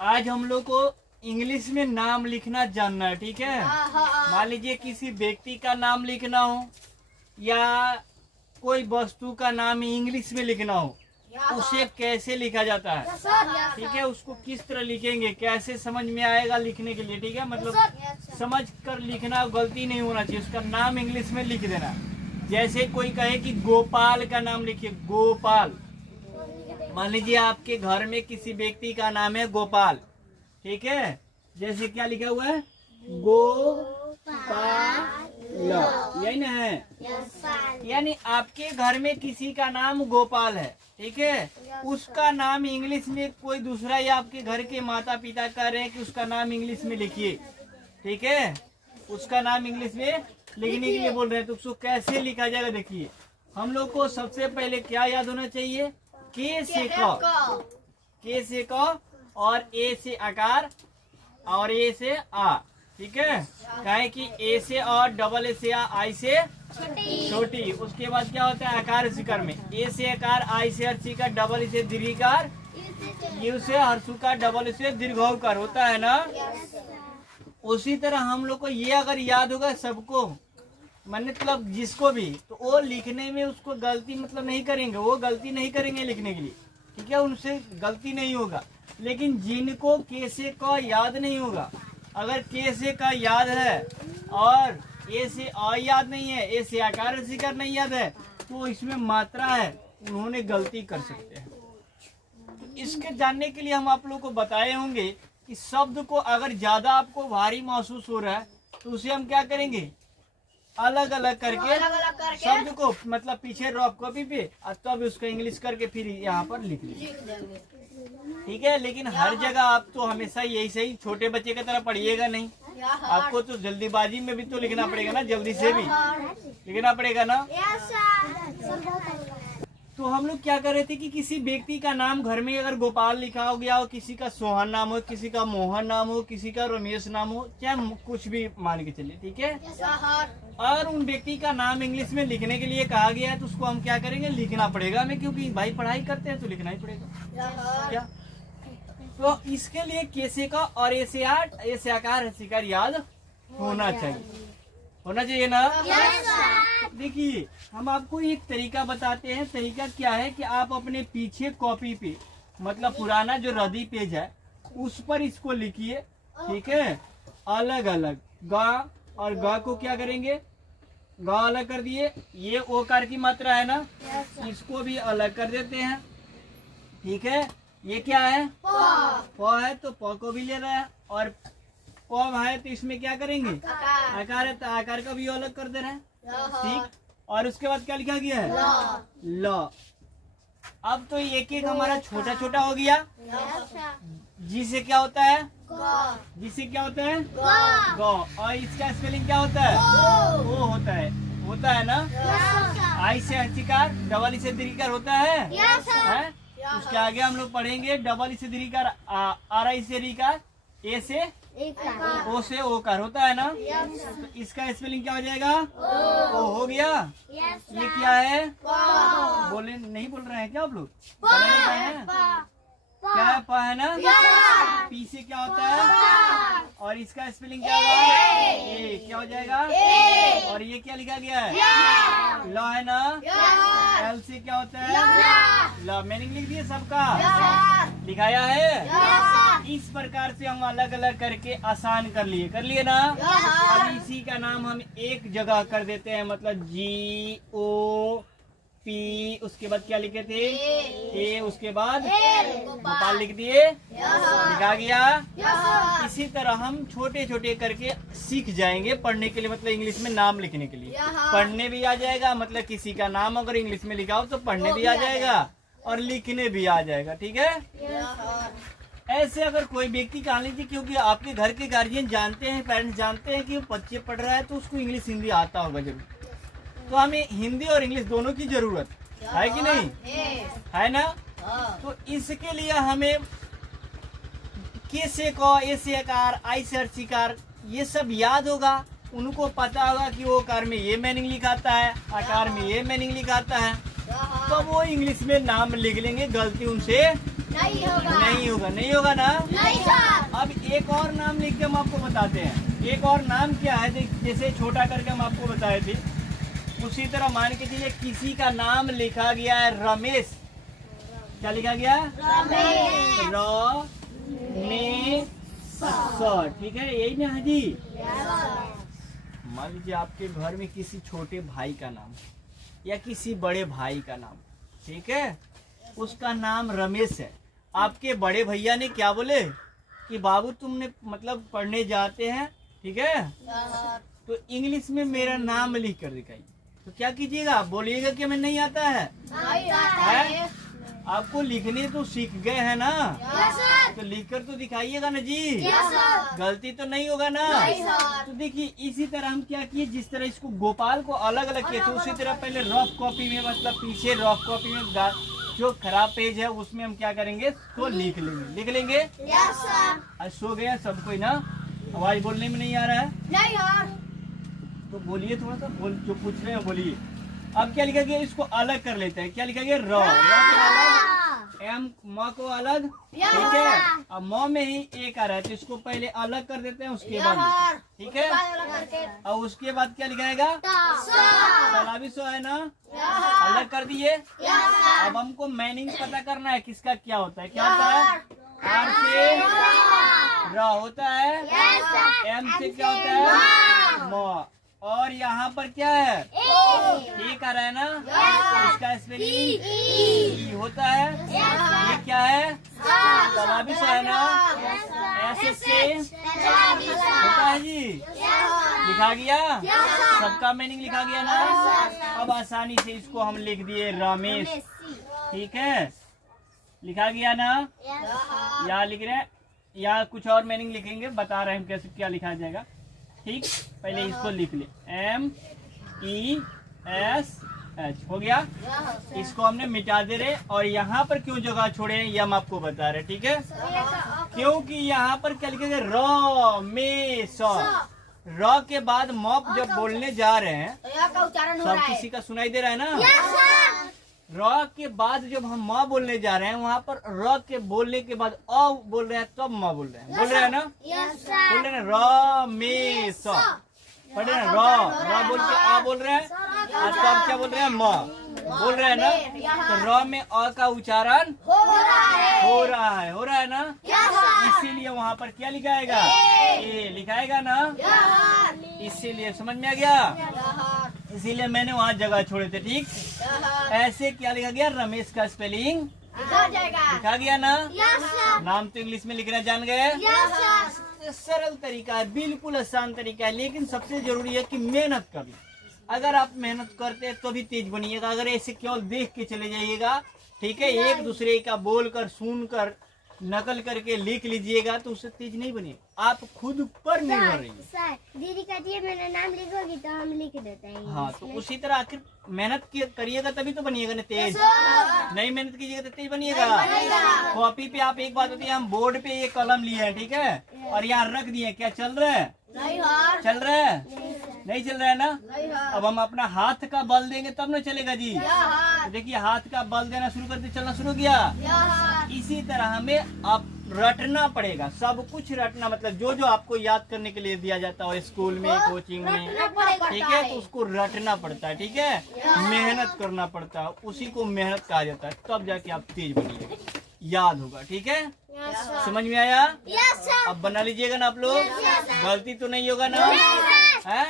आज हम लोग को इंग्लिश में नाम लिखना जानना है, ठीक है। मान लीजिए किसी व्यक्ति का नाम लिखना हो या कोई वस्तु का नाम इंग्लिश में लिखना हो, उसे कैसे लिखा जाता है, ठीक है। उसको किस तरह लिखेंगे, कैसे समझ में आएगा लिखने के लिए, ठीक है। मतलब समझ कर लिखना, गलती नहीं होना चाहिए। उसका नाम इंग्लिश में लिख देना। जैसे कोई कहे कि गोपाल का नाम लिखिए, गोपाल। मान लीजिए आपके घर में किसी व्यक्ति का नाम है गोपाल, ठीक है। जैसे क्या लिखा हुआ है, गोपाल, यही ना है। यानी आपके घर में किसी का नाम गोपाल है, ठीक है। उसका नाम इंग्लिश में कोई दूसरा या आपके घर के माता पिता कह रहे हैं कि उसका नाम इंग्लिश में लिखिए, ठीक है। उसका नाम इंग्लिश में लिखने के लिए बोल रहे हैं, तो उसको कैसे लिखा जाएगा। देखिए, हम लोग को सबसे पहले क्या याद होना चाहिए, के से क और ए से आकार और ए से आ, ठीक है। कहे कि ए से और डबल ए से आ, आई से छोटी। उसके बाद क्या होता है, आकार शिकार में ए से आकार, आई से हर्षिकार, डबल ई से दीर्घिकार, यू से हर्षुकार, डबल ई से दीर्घकार होता है ना। उसी तरह हम लोग को ये अगर याद होगा सबको, मतलब जिसको भी, तो वो लिखने में उसको गलती मतलब नहीं करेंगे, वो गलती नहीं करेंगे लिखने के लिए, ठीक है। उनसे गलती नहीं होगा। लेकिन जिनको के से क याद नहीं होगा, अगर के से क याद है और ए से अ याद नहीं है, ए से आकार शिकार नहीं याद है, तो इसमें मात्रा है, उन्होंने गलती कर सकते हैं। तो इसके जानने के लिए हम आप लोग को बताए होंगे कि शब्द को अगर ज्यादा आपको भारी महसूस हो रहा है, तो उसे हम क्या करेंगे, अलग अलग करके शब्द को मतलब पीछे रफ कॉपी पे और तब उसको इंग्लिश करके फिर यहाँ पर लिख लीजिए, ठीक है। लेकिन हर जगह आप तो हमेशा यही सही छोटे बच्चे की तरह पढ़िएगा नहीं, आपको तो जल्दीबाजी में भी तो लिखना पड़ेगा ना, जल्दी से भी लिखना पड़ेगा ना। तो हम लोग क्या कर रहे थे कि किसी व्यक्ति का नाम घर में अगर गोपाल लिखा हो गया हो, किसी का सोहन नाम हो, किसी का मोहन नाम हो, किसी का रमेश नाम हो, चाहे कुछ भी मान के चलिए, ठीक है। और उन व्यक्ति का नाम इंग्लिश में लिखने के लिए कहा गया है, तो उसको हम क्या करेंगे, लिखना पड़ेगा हमें, क्योंकि भाई पढ़ाई करते हैं तो लिखना ही पड़ेगा क्या। तो इसके लिए कैसे का और ऐसे आकार शिकार याद होना चाहिए ना। देखिए, हम आपको एक तरीका बताते हैं। तरीका क्या है कि आप अपने पीछे कॉपी पे, मतलब पुराना जो रद्दी पेज है उस पर इसको लिखिए, ठीक है। अलग अलग गा और गा को क्या करेंगे, गा अलग कर दिए। ये ओकार की मात्रा है ना, इसको भी अलग कर देते हैं, ठीक है। ये क्या है, प है तो प को भी ले रहा है, और प है तो इसमें क्या करेंगे, आकार है तो आकार का भी अलग कर दे रहे हैं, ठीक। और उसके बाद क्या लिखा गया है, ल। अब तो एक एक हमारा छोटा छोटा हो गया। जिसे क्या होता है, जिसे क्या होता है, गौ। और इसका स्पेलिंग क्या होता है, ओ होता है ना। आई से हर्षिकार, डबल ई से दीर्घिकार होता है। उसके आगे हम लोग पढ़ेंगे डबल ई से दीर्घिकार, आर आई से रीकार, ए से ओ से ओकार होता है ना। तो इसका स्पेलिंग क्या हो जाएगा, ओ हो गया। ये क्या है, बोले नहीं बोल रहे हैं क्या आप लोग, क्या है, प है ना। पी से क्या होता है, और इसका स्पेलिंग क्या होगा, ए। क्या हो जाएगा, और ये क्या लिखा गया है, ल है ना। एल से क्या होता है, ल। मीनिंग लिख दिए सबका, लिखाया है। इस प्रकार से हम अलग अलग करके आसान कर लिए ना। अब इसी का नाम हम एक जगह कर देते हैं, मतलब GO P, उसके बाद क्या लिखे थे, ए, उसके बाद गोपाल लिख दिए, लिखा गया। इसी तरह हम छोटे छोटे करके सीख जाएंगे पढ़ने के लिए, मतलब इंग्लिश में नाम लिखने के लिए। पढ़ने भी आ जाएगा, मतलब किसी का नाम अगर इंग्लिश में लिखा हो तो पढ़ने भी आ जाएगा और लिखने भी आ जाएगा, ठीक है। ऐसे अगर कोई व्यक्ति कहा लीजिए, क्योंकि आपके घर के गार्जियन जानते हैं, पेरेंट्स जानते हैं कि वो बच्चे पढ़ रहा है तो उसको इंग्लिश हिंदी आता होगा जरूर, तो हमें हिंदी और इंग्लिश दोनों की जरूरत है कि नहीं, है ना। तो इसके लिए हमें के से क, ए से आकार, आई से हर्षिकार, ये सब याद होगा। उनको पता होगा कि वो कार में ये मीनिंग लिखाता है, आकार में ये मीनिंग लिखाता है, तो वो इंग्लिश में नाम लिख लेंगे, गलती उनसे नहीं होगा, नहीं होगा ना। नहीं सर। अब एक और नाम लिख के हम आपको बताते हैं। एक और नाम क्या है, जैसे छोटा करके हम आपको बताए थे, उसी तरह मान के चलिए किसी का नाम लिखा गया है रमेश। क्या लिखा गया? रमेश। सर, ठीक है, यही ना है जी। Yes sir. मान लीजिए आपके घर में किसी छोटे भाई का नाम या किसी बड़े भाई का नाम, ठीक है, उसका नाम रमेश है। आपके बड़े भैया ने क्या बोले कि बाबू तुमने मतलब पढ़ने जाते हैं, ठीक है, तो इंग्लिश में मेरा नाम लिख कर दिखाइए। तो क्या कीजिएगा? बोलिएगा कि हमें नहीं आता है। नहीं आता है। आपको लिखने तो सीख गए हैं ना, यस सर। तो लिखकर तो दिखाइएगा ना जी। Yes sir. गलती तो नहीं होगा ना। नहीं सर। तो देखिए इसी तरह हम क्या किए, जिस तरह इसको गोपाल को अलग अलग किए थे, उसी तरह पहले रफ कॉपी में, मतलब पीछे रफ कॉपी में जो खराब पेज है उसमें हम क्या करेंगे, तो लिख लेंगे। Yes sir. आज सो गया सब कोई ना, आवाज बोलने में नहीं आ रहा है नहीं सर। तो बोलिए, थोड़ा सा बोल, जो पूछ रहे हैं बोलिए। अब क्या लिखा गया, इसको अलग कर लेते हैं। क्या लिखा गया? र के अलग, एम म को अलग, ठीक है। अब म में ही एक आ रहा है तो इसको पहले अलग कर देते हैं, उसके बाद, ठीक है। और उसके बाद क्या लिखाएगा? तालाबी सो है ना, अलग कर दिए। अब हमको मीनिंग पता करना है किसका क्या होता है। क्या होता है? आर से र होता है, एम से क्या होता है? म। और यहाँ पर क्या है? ठीक आ रहा है ना, इसका स्पेलिंग ई होता है। ये क्या है? तालाबी से है ना, ऐसे से होता है जी। लिखा गया, सबका मीनिंग लिखा गया ना। अब आसानी से इसको हम लिख दिए रमेश, ठीक है, लिखा गया ना। या लिख रहे हैं या कुछ और मीनिंग लिखेंगे, बता रहे हैं कैसे क्या लिखा जाएगा, ठीक। पहले इसको लिख ले, MESH हो गया। इसको हमने मिटा दे रहे, और यहाँ पर क्यों जगह छोड़े हैं ये हम आपको बता रहे, ठीक है। क्योंकि यहाँ पर क्या लिखेंगे? रमेश। र के बाद मॉप जब बोलने जा रहे हैं, सब किसी का सुनाई दे रहा है ना। र के बाद जब हम म बोलने जा रहे हैं, वहाँ पर र के बोलने के बाद अ बोल रहे हैं, तब म बोल रहे हैं ना। बोल रहे हैं रमेश, पढ़ रहे हैं र बोल के अ बोल रहे हैं, और तब क्या बोल रहे हैं? म बोल रहे हैं ना। तो र में अ का उच्चारण हो रहा है ना। इसीलिए वहाँ पर क्या लिखाएगा? ए लिखाएगा ना। इसीलिए समझ में आ गया, इसीलिए मैंने वहाँ जगह छोड़े थे, ठीक। ऐसे क्या लिखा गया? रमेश का स्पेलिंग लिखा गया ना। नाम तो इंग्लिश में लिखना जान गए। सरल तरीका है, बिल्कुल आसान तरीका है, लेकिन सबसे जरूरी है कि मेहनत करना। अगर आप मेहनत करते हैं तो भी तेज बनिएगा। अगर ऐसे केवल देख के चले जाइएगा, ठीक है, एक दूसरे का बोलकर सुनकर नकल करके लिख लीजिएगा तो उससे तेज नहीं बनेगा। आप खुद पर निर्भर रहिए। सर दीदी कहती है मेरा नाम लिखोगी तो हम लिख देते हैं। हाँ, तो उसी तरह आखिर मेहनत करिएगा तभी तो बनिएगा ना तेज। नहीं मेहनत कीजिएगा तो तेज बनिएगा। कॉपी पे आप, एक बात होती है, हम बोर्ड पे ये कलम लिए हैं, ठीक है, और यहाँ रख दिए, क्या चल रहा है? चल रहा है? नहीं चल रहा है ना। अब हम अपना हाथ का बल देंगे तब ना चलेगा जी। तो देखिए हाथ का बल देना शुरू करते, चलना शुरू किया। इसी तरह हमें अब रटना पड़ेगा, सब कुछ रटना, मतलब जो जो आपको याद करने के लिए दिया जाता है स्कूल में, कोचिंग में, ठीक है, तो उसको रटना पड़ता है, ठीक है, मेहनत करना पड़ता है, उसी को मेहनत कहा जाता है, तब जाके आप तेज बनिए, याद होगा, ठीक है। समझ में आया? अब बना लीजिएगा ना आप लोग, गलती तो नहीं होगा ना, है?